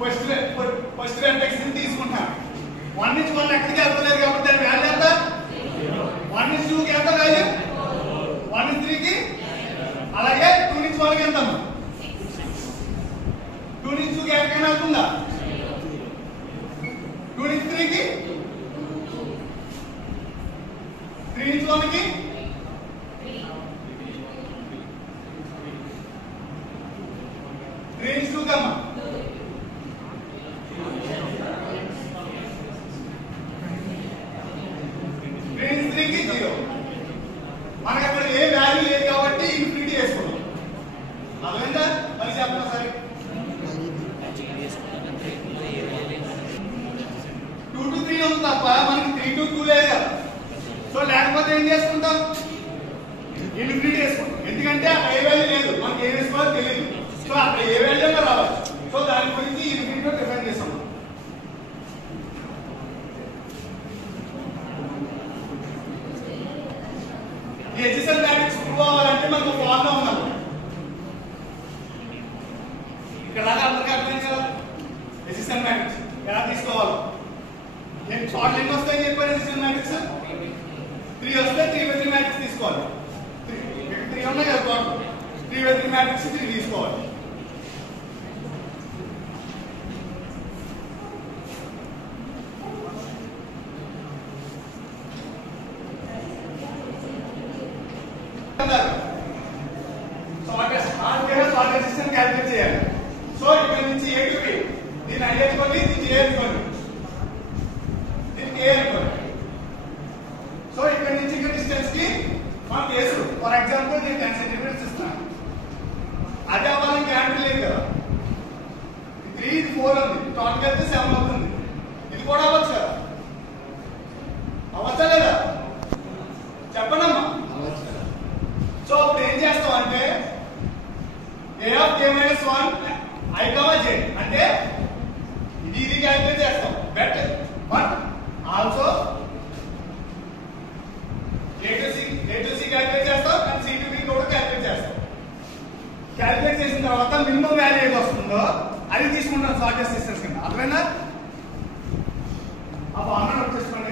first vertex ని తీసుకుంటాం 1 నుంచి 1 ఎక్కడికి వెళ్తలేదు కాబట్టి దాని వాల్యూ ఎంత 1 నుంచి 2 కి ఎంత వాల్యూ 1 నుంచి 3 కి అలాగే 2 నుంచి 1 కి ఎంత 2 నుంచి 2 కి ఎక్కడికైనా వెళ్తుందా 2 నుంచి 3 కి 3 నుంచి 1 కి 3 నుంచి 2 కమ్మా 3 కి 0 మనకి అక్కడ ఏ వాల్యూ లేదు కాబట్టి ఇన్ఫినిటీ వేసుకున్నాం అర్థమైందా మరి చెప్పండి సరే 2 to 3 ఉంది తప్ప మనకి 3 to 2 లేదు కదా సో లేకపోతే ఏం చేసుకుంటాం ఇన్ఫినిటీ వేసుకుంటాం ఎందుకంటే అక్కడ ఏ వాల్యూ లేదు మనకి ఏం వేసుకోవాలో తెలియదు సో అక్కడ ఏ వాల్యూ అయినా రావాలి సో దాని గురించి ఇన్ఫినిటీలో డిఫైన్ చేస్తాం హెచ్ఎస్ఎల్ మ్యాట్రిక్స్ ప్రూవ్ అవ్వాలంటే మనకు ఫార్ములా ఉండాలి ఇక్కడ దాకా అందరికీ అర్థమైంది కదా హెచ్ఎస్ఎల్ మ్యాట్రిక్స్ ఎలా తీసుకోవాలి నేను షార్ట్ ఎన్ని వస్తాయని చెప్పాను హెచ్ఎస్ఎల్ మ్యాట్రిక్స్ 3 వస్తే 3/3 మ్యాట్రిక్స్ తీసుకోవాలి 3 ఉన్నాయి కదా టోటల్ 3/3 మ్యాట్రిక్స్ 3 తీసుకోవాలి క్యాలిక్యులేట్ చేయాలి సో ఇక్కడ నుంచి ఏ టు బి దీన్ని ఐ అనుకోండి దీన్ని ఏ అనుకోండి దీనికి ఏ అనుకోండి సో ఇక్కడ నుంచి ఇక్కడ డిస్టెన్స్ కి మనం తెలుసు ఫర్ ఎగ్జాంపుల్ నేను 10 సెంటీమీటర్స్ ఇస్తున్నాను అదే అవ్వాలని గ్యారంటీ లేదు కదా 3 ఇది 4 ఉంది టోటల్ అయితే 7 అవుతుంది ఇది కూడా అవ్వచ్చు కదా అవ్వచ్చా లేదా చెప్పండి అమ్మా సో అప్పుడు ఏం చేస్తాం అంటే a of k minus 1 I comma j అంటే ఇది క్యాలిక్యులేట్ చేస్తాం but also a to c calculate చేస్తాం అండ్ c to b కూడా క్యాలిక్యులేట్ చేస్తాం క్యాలిక్యులేట్ చేసిన తర్వాత మినిమం వాల్యూ ఏది వస్తుందో అది తీసుకుంటాం షార్టెస్ట్ డిస్టెన్స్ కింద అర్థమైందా ఆ ఫార్ములా వచ్చేసుకోండి